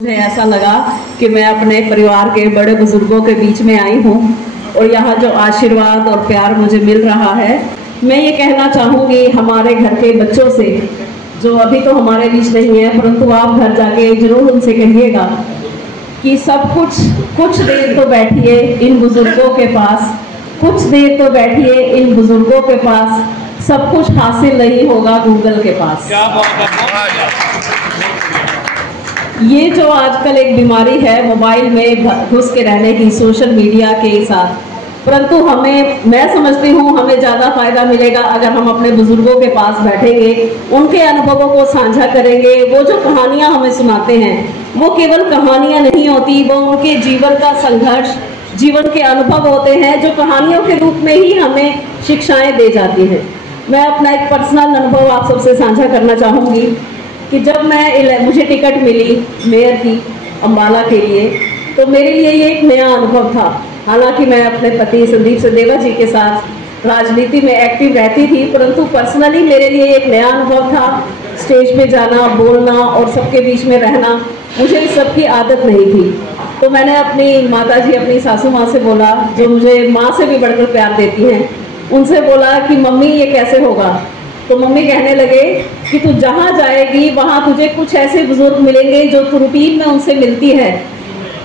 मुझे ऐसा लगा कि मैं अपने परिवार के बड़े बुजुर्गों के बीच में आई हूँ और यहाँ जो आशीर्वाद और प्यार मुझे मिल रहा है, मैं ये कहना चाहूँगी हमारे घर के बच्चों से जो अभी तो हमारे बीच नहीं है, परंतु आप घर जाके जरूर उनसे कहिएगा कि सब कुछ देर तो बैठिए इन बुजुर्गों के पास, कुछ देर तो बैठिए इन बुजुर्गों के पास, सब कुछ हासिल नहीं होगा गूगल के पास। ये जो आजकल एक बीमारी है मोबाइल में घुस के रहने की, सोशल मीडिया के साथ, परंतु मैं समझती हूँ हमें ज़्यादा फायदा मिलेगा अगर हम अपने बुजुर्गों के पास बैठेंगे, उनके अनुभवों को साझा करेंगे। वो जो कहानियाँ हमें सुनाते हैं वो केवल कहानियाँ नहीं होती, वो उनके जीवन का संघर्ष, जीवन के अनुभव होते हैं जो कहानियों के रूप में ही हमें शिक्षाएँ दे जाती हैं। मैं अपना एक पर्सनल अनुभव आप सबसे साझा करना चाहूँगी कि जब मुझे टिकट मिली मेयर की अम्बाला के लिए, तो मेरे लिए ये एक नया अनुभव था। हालांकि मैं अपने पति संदीप सचदेवा जी के साथ राजनीति में एक्टिव रहती थी, परंतु पर्सनली मेरे लिए एक नया अनुभव था। स्टेज पे जाना, बोलना और सबके बीच में रहना, मुझे इस सब की आदत नहीं थी। तो मैंने अपनी माता जी, अपनी सासू माँ से बोला, जो मुझे माँ से भी बढ़कर प्यार देती हैं, उनसे बोला कि मम्मी ये कैसे होगा। तो मम्मी कहने लगे कि तू जहाँ जाएगी वहाँ तुझे कुछ ऐसे बुजुर्ग मिलेंगे जो तू रूटीन में उनसे मिलती है,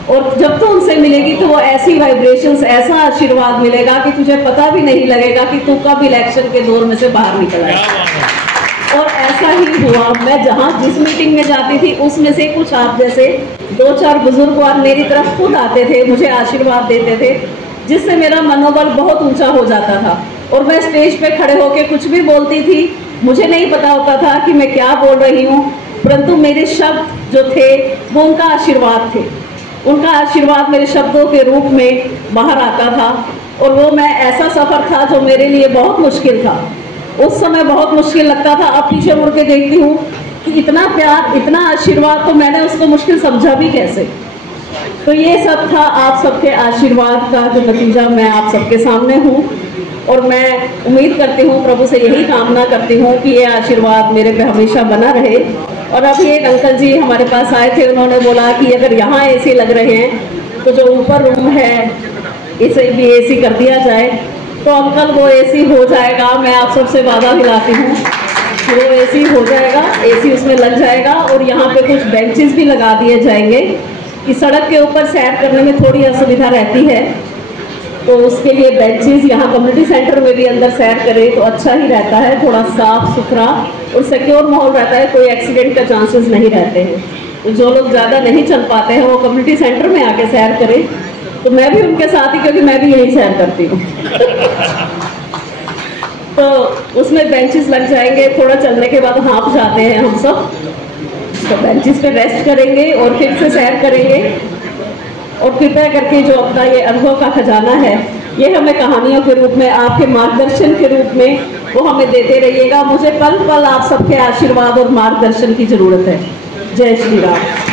और जब तू उनसे मिलेगी तो वो ऐसी वाइब्रेशंस, ऐसा आशीर्वाद मिलेगा कि तुझे पता भी नहीं लगेगा कि तू कब इलेक्शन के दौर में से बाहर निकल आए। और ऐसा ही हुआ। मैं जहाँ जिस मीटिंग में जाती थी उसमें से कुछ आप जैसे 2-4 बुजुर्ग और मेरी तरफ खुद आते थे, मुझे आशीर्वाद देते थे, जिससे मेरा मनोबल बहुत ऊंचा हो जाता था। और मैं स्टेज पे खड़े होकर कुछ भी बोलती थी, मुझे नहीं पता होता था कि मैं क्या बोल रही हूँ, परंतु मेरे शब्द जो थे वो उनका आशीर्वाद थे। उनका आशीर्वाद मेरे शब्दों के रूप में बाहर आता था। और वो मैं ऐसा सफ़र था जो मेरे लिए बहुत मुश्किल था, उस समय बहुत मुश्किल लगता था। अब पीछे मुड़ के देखती हूँ कि इतना प्यार, इतना आशीर्वाद, तो मैंने उसको मुश्किल समझा भी कैसे। तो ये सब था आप सबके आशीर्वाद का जो नतीजा मैं आप सबके सामने हूँ। और मैं उम्मीद करती हूँ, प्रभु से यही कामना करती हूँ कि ये आशीर्वाद मेरे पे हमेशा बना रहे। और अभी एक अंकल जी हमारे पास आए थे, उन्होंने बोला कि अगर यहाँ एसी लग रहे हैं तो जो ऊपर रूम है इसे भी एसी कर दिया जाए। तो अंकल वो एसी हो जाएगा, मैं आप सबसे वादा दिलाती हूँ कि वो एसी हो जाएगा, एसी उसमें लग जाएगा। और यहाँ पे कुछ बेंचेस भी लगा दिए जाएंगे कि सड़क के ऊपर सैर करने में थोड़ी असुविधा रहती है, तो उसके लिए बेंचेस यहाँ कम्युनिटी सेंटर में भी अंदर सैर करें तो अच्छा ही रहता है। थोड़ा साफ सुथरा और सिक्योर माहौल रहता है, कोई एक्सीडेंट का चांसेस नहीं रहते हैं। तो जो लोग ज़्यादा नहीं चल पाते हैं वो कम्युनिटी सेंटर में आके सैर करें। तो मैं भी उनके साथ ही, क्योंकि मैं भी यही सैर करती हूँ। तो उसमें बेंचेस लग जाएंगे, थोड़ा चलने के बाद हाँफ जाते हैं हम सब, तो बेंचेस पे रेस्ट करेंगे और फिर से सैर करेंगे। और कृपया करके जो अपना ये अनुभव का खजाना है, ये हमें कहानियों के रूप में, आपके मार्गदर्शन के रूप में वो हमें देते रहिएगा। मुझे पल पल आप सबके आशीर्वाद और मार्गदर्शन की जरूरत है। जय श्री राम।